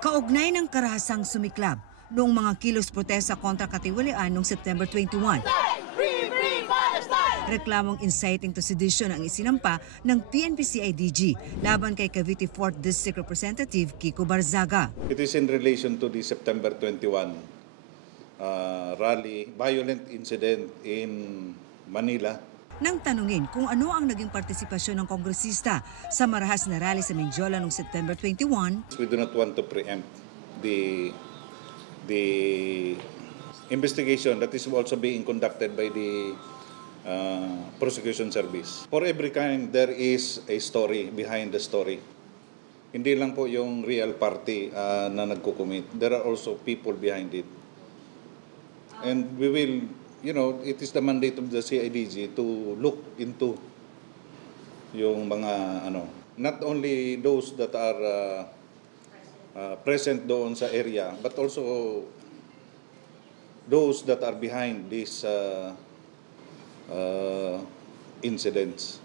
Kaugnay ng karahasang sumiklab noong mga kilos protesta kontra katiwalian noong September 21. Reklamong inciting to sedition ang isinampa ng PNP-CIDG laban kay Cavite 4th District Representative Kiko Barzaga. It is in relation to the September 21 rally, violent incident in Manila. Nang tanungin kung ano ang naging partisipasyon ng kongresista sa marahas na rally sa Mindiola noong September 21. We do not want to preempt the investigation that is also being conducted by the prosecution service. For every kind, there is a story behind the story. Hindi lang po yung real party na nagkukumit. There are also people behind it. And we will, it is the mandate of the CIDG to look into yung mga, not only those that are present doon sa area, but also those that are behind these incidents.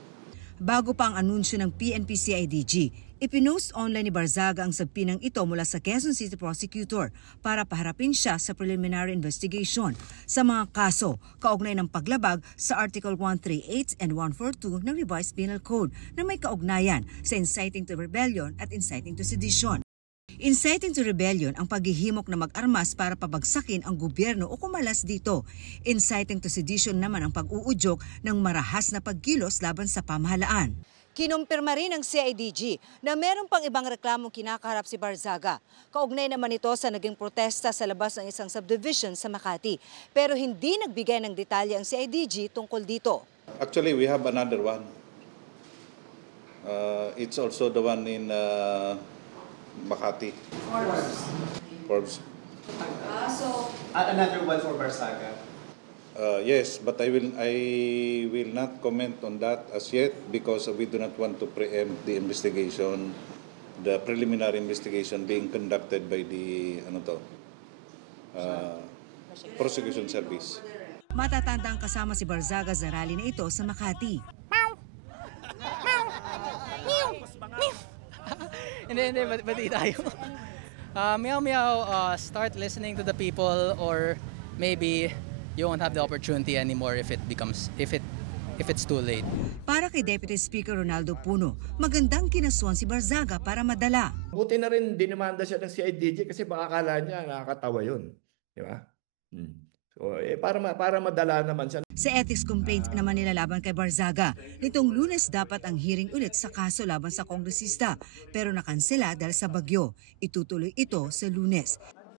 Bago pa ang anunsyo ng PNP-CIDG, ipinost online ni Barzaga ang sabpinang ito mula sa Quezon City Prosecutor para paharapin siya sa preliminary investigation sa mga kaso kaugnay ng paglabag sa Article 138 and 142 ng Revised Penal Code na may kaugnayan sa inciting to rebellion at inciting to sedition. Inciting to rebellion ang paghihimok na mag-armas para pabagsakin ang gobyerno o kumalas dito. Inciting to sedition naman ang pag-uudyok ng marahas na pagkilos laban sa pamahalaan. Kinumpirma rin ng CIDG na meron pang ibang reklamong kinakaharap si Barzaga. Kaugnay naman ito sa naging protesta sa labas ng isang subdivision sa Makati. Pero hindi nagbigay ng detalye ang CIDG tungkol dito. Actually, we have another one. It's also the one in Makati. Forbes. So another one for Barzaga. Yes, but I will not comment on that as yet because we do not want to preempt the investigation, the preliminary investigation being conducted by the prosecution service. Matatandang kasama si Barzaga sa rally na ito sa Makati. Hindi, bati tayo. Meow, start listening to the people, or maybe you won't have the opportunity anymore if it's too late. Para kay Deputy Speaker Ronaldo Puno, magandang kinasuan si Barzaga para madala. Buti na rin dinimanda siya ng CIDG kasi baka akala niya nakakatawa yun. Di ba? So, para madala naman siya. Sa ethics complaint naman nilalaban kay Barzaga, nitong Lunes dapat ang hearing ulit sa kaso laban sa kongresista pero nakansela dahil sa bagyo. Itutuloy ito sa Lunes.